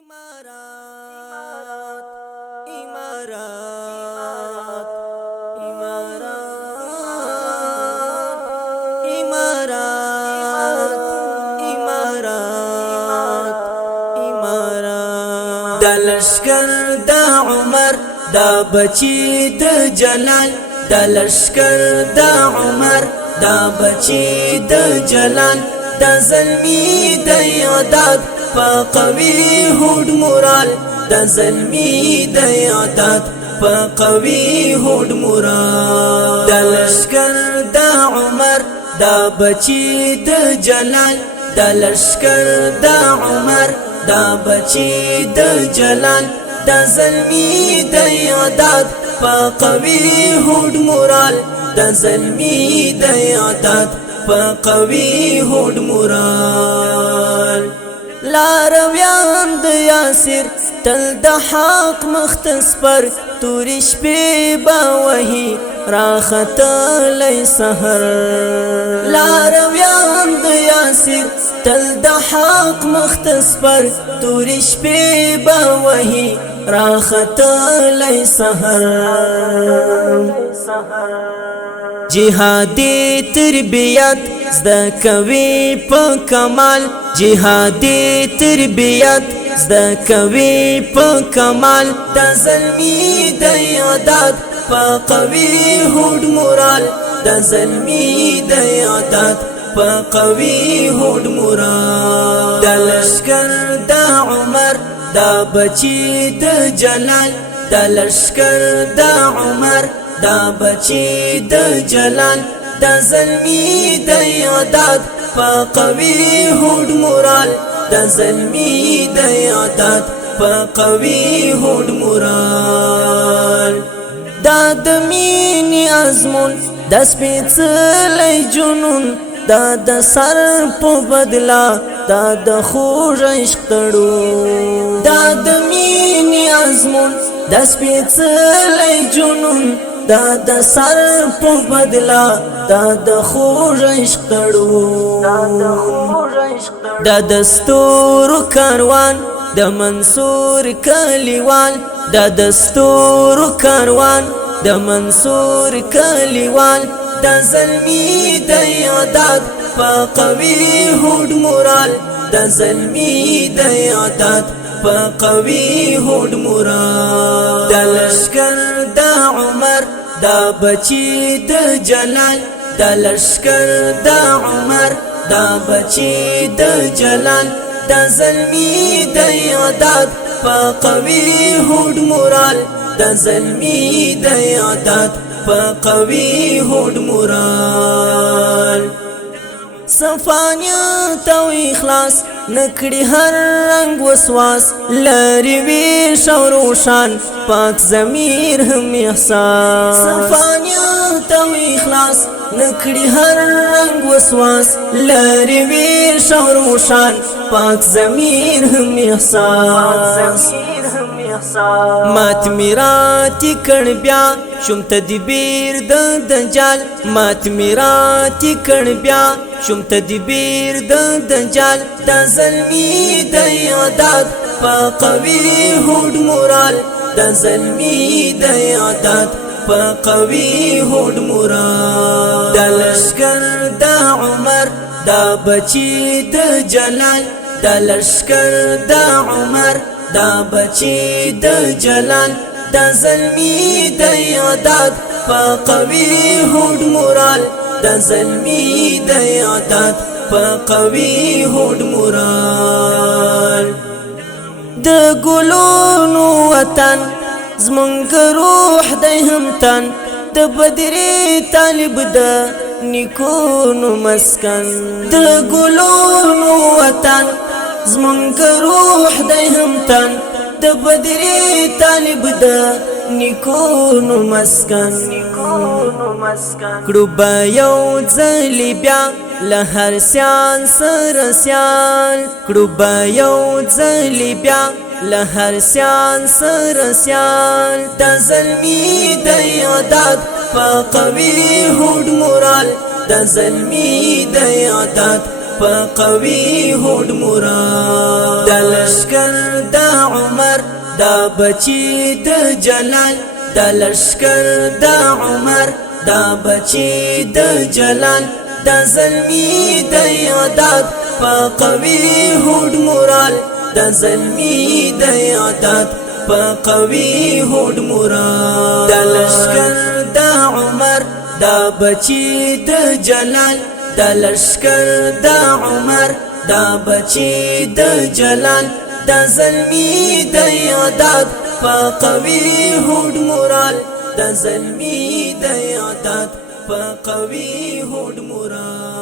इमारत इमारत इमारत इमारत इमारत इमारत दा लश्कर दा उमर दा बची द जलाल दा लश्कर दा उमर दा बची द जलाल دا زلمی دا یادات پا قوی هود مورال دا زلمی دا یادات پا قوی هود مورال دا لشکر دا عمر دا بچی دا جلال دا لشکر دا عمر دا بچی دا جلال دا زلمی دا یادات پا قوی هود مورال دا زلمی دا یادات پا قوی هود مورال لارویان د یاسر تل د حق مختص پر توریش پی باوهی راختلی سهر لارویان د یاسر تل د حق مختص پر توریش پی باوهی راختلی سهر جهادی تربیت زده کوي په کمال جهادی تربیت زده کوي په کمال د زلمی د یادات په قوي هود مورال د زلمی د یادات په قوي هود مورال د لشکر د عمر د بچی د جلال د لشکر د عمر دا بچی د جلال دا زلمی د یادات پا قوی هود مورال دا زلمی د یادات پا قوی هود مورال دا د مینی ازمون دا سپیڅلی جنون دا د سر په بدلا دا د خوږ عشق تړون دا د مینی ازمون دا سپیڅلی جنون دا د سر په بدلا دا د خوږ عشق تړون دا دستور کاروان د منصور کلیوال دا دستور کاروان د منصور کلیوال دا زلمی د یادات په قوی هود مورال دا زلمی د یادات په قوی هود مورال دا لشکر دا عمر دا بچی د جلال دا لشکر دا عمر دا بچی د جلال دا زلمی د یادات په قوی هود مورال دا زلمی د یادات په قوی هود مورال صفانیت او اخلاص نکړي هر رنگ وسواس لری ویش او روشان پاک ضمیر هم احساس صفانیت او اخلاص نکړي هر رنگ وسواس لری ویش او روشان پاک ضمیر هم احساس مات میراتی کړ بیا شوم تدبیر د دجال مات میراتی کړ بیا شوم تدبیر د دجال دا زلمی د یادات په قوی هود مورال دا زلمی د یادات په قوی هود مورال دا لشکر دا عمر دا بچی د جلال دا لشکر دا عمر دا بچی د جلال دا زلمی د یادات په قوی هود مورال دا زلمی د یادات په قوی هود مورال د ګلونو وطن زمونږ روح د همتن د بدري طالب د نیکونو مسکن د ګلونو وطن زمونږ روح د همتن د بدري طالب د نیکونو مسکن کړو به یو ځلې بیا له هر سیال سره سیال کړو به یو ځلې بیا له هر سیال سره سیال دا زلمی د یادات په قوی هود مورال دا زلمی د یادات په قوي هوډ مراد د لشکر د عمر دا بچی د جلال د لشکر د عمر دا بچی د جلال د زلمی د یادات په قوي هوډ مراد د زلمی د یادات په قوي هوډ مراد د لشکر د عمر دا بچی د جلال د لشکر د عمر دا بچی د جلال د زلمی د یادات په قوي هوډ مراد د زلمی د یادات په قوي هوډ مراد